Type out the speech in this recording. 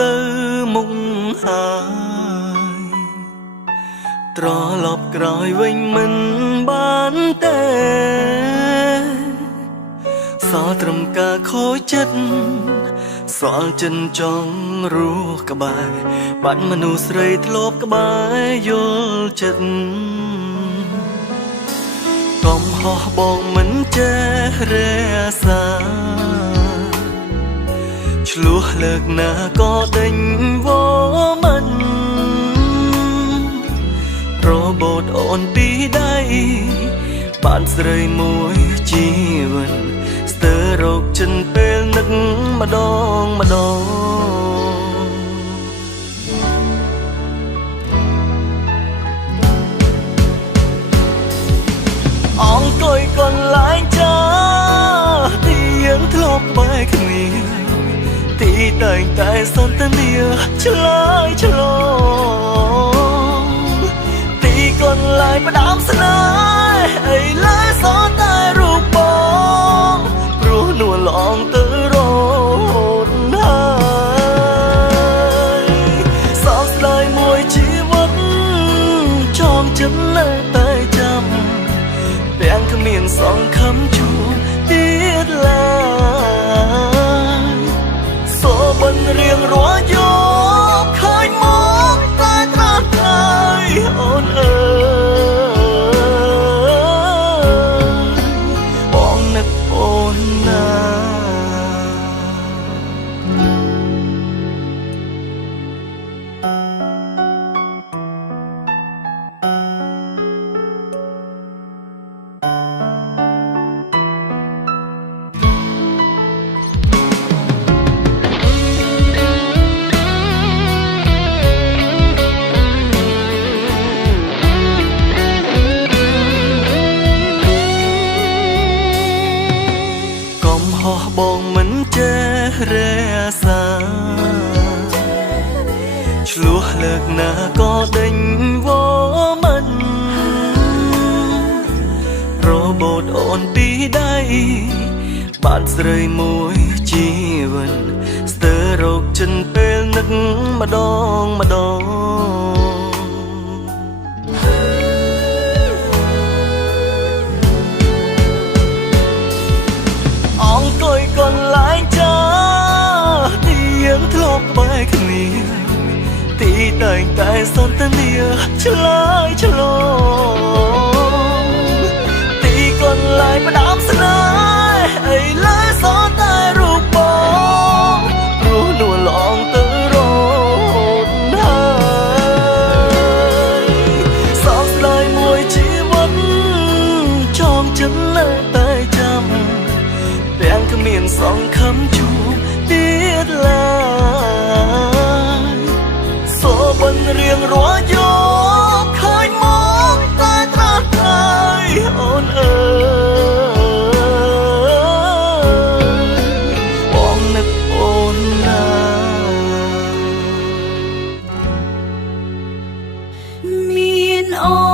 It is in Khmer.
ទៅមុខហើយត្រឡប់ក្រោយវិញមិនបានទេសល់ត្រឹមការខូចចិត្តសល់ចិនចង់រស់ក្បែរបាត់មនុស្សស្រីធ្លាប់ក្បែរយល់ចិត្តកុំហោះបងមិនចេះរសាឆ្លោះលើកណាក៏ដេញវមិនរបូតអូនពីដៃបានស្រីមួយជីវិតស្ទើររកចិនពេលនឹកម្ដងម្ដងអង្គុយកន្លែងចាទីយើងធ្លាប់បែកគ្នាទីតែងតែសន្ទនាឆ្លើយឆ្លងទីកន្លែងផ្ដាំស្នេហ៍ឥឡូវសល់តែរូបបងព្រោះនួនឡងទៅរហូតហើយសោកស្ដាយមួយជីវិតចងចិត្តនៅតែចាំទាំងគ្មានសង្ឃឹមជួបទៀតឡើយសូបិនរៀងរាល់យកឃើញមកតែត្រាស់តែអូនអើយបងនឹកអូនណាបងមិនចេះរសាឆ្លោះលើកណាក៏ដេញវមិនរបូតអូនពីដៃបានស្រីមួយជីវិតស្ទើររកចិនពេលនឹកម្ដងម្ដងអង្គុយកន្លែងចាទីយើងធ្លាប់បែកគ្នាទីតែងតែសន្ទនាឆ្លើយឆ្លងទីកន្លែងផ្ដាំស្នេហ៍ឥឡូវសល់តែរូបបងព្រោះនួនឡងទៅរហូតហើយសោកស្ដាយមួយជីវិតចងចិត្តនៅតែចាំទាំងគ្មានសង្ឃឹមជួបទៀតឡើយសូបិនរៀងរាល់យកឃើញមកតែត្រាស់តែអូនអើយបងនឹកអូនណាមានអូ